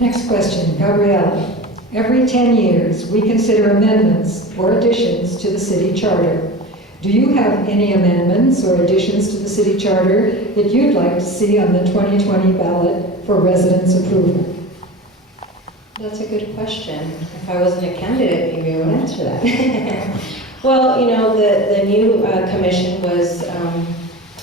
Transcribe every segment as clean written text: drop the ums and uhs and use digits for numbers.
Next question, Gabrielle. Every 10 years, we consider amendments or additions to the city charter. Do you have any amendments or additions to the city charter that you'd like to see on the 2020 ballot for residents' approval? That's a good question. If I wasn't a candidate, maybe I would answer that. Well, you know, the new commission was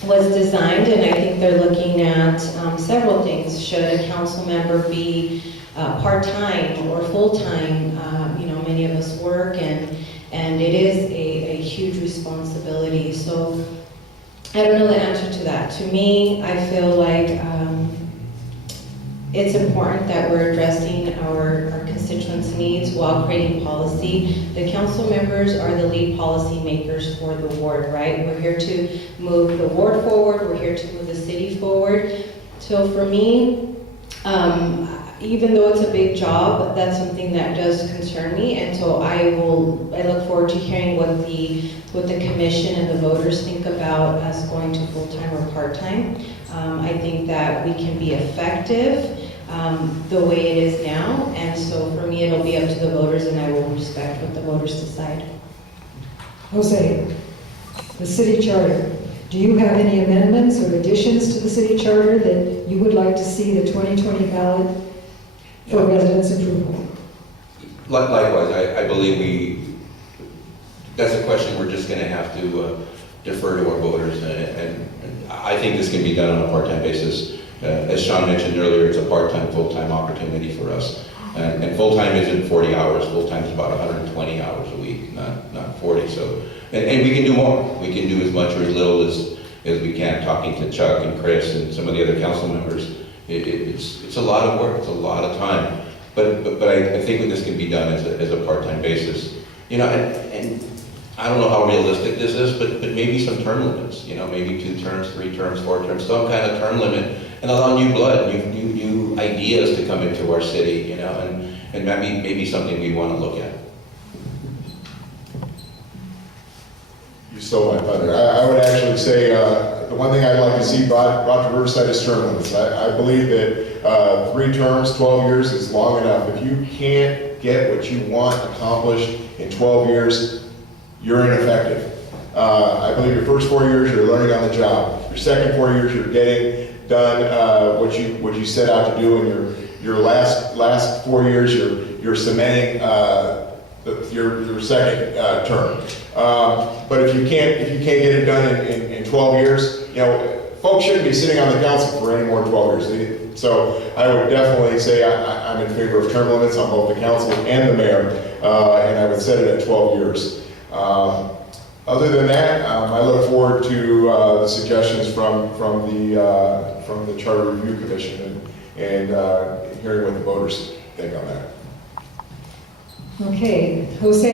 designed, and I think they're looking at several things. Should a council member be part-time or full-time? You know, many of us work, and it is a huge responsibility. So I don't know the answer to that. To me, I feel like it's important that we're addressing our constituents' needs while creating policy. The council members are the lead policy makers for the ward, right? We're here to move the ward forward. We're here to move the city forward. So for me, even though it's a big job, that's something that does concern me, and so I look forward to hearing what the commission and the voters think about us going to full-time or part-time. I think that we can be effective the way it is now, and so for me it'll be up to the voters, and I will respect what the voters decide. Jose, the city charter. Do you have any amendments or additions to the city charter that you would like to see the 2020 ballot for residents' approval? Likewise, I believe that's a question we're just going to have to defer to our voters, and I think this can be done on a part-time basis. As Sean mentioned earlier, it's a part-time, full-time opportunity for us. And full-time isn't 40 hours, full-time is about 120 hours a week, not 40. So, and we can do more. We can do as much or as little as we can. Talking to Chuck and Chris and some of the other council members, it's a lot of work, it's a lot of time. But I think that this can be done as a part-time basis. You know, and I don't know how realistic this is, but maybe some term limits. You know, maybe 2 terms, 3 terms, 4 terms, some kind of term limit, and allow new blood, new ideas to come into our city. You know, and maybe something we want to look at. You stole my thunder. I would actually say the one thing I'd like to see brought to Riverside is term limits. I believe that 3 terms, 12 years is long enough. If you can't get what you want accomplished in 12 years, you're ineffective. I believe your first 4 years you're learning on the job. Your second 4 years you're getting done what you set out to do, and your last 4 years you're cementing your second term. But if you can't get it done in 12 years, you know, folks shouldn't be sitting on the council for any more than 12 years. So I would definitely say I'm in favor of term limits on both the council and the mayor, and I would set it at 12 years. Other than that, I look forward to the suggestions from the Charter Review Commission and hearing what the voters think on that. Okay, Jose.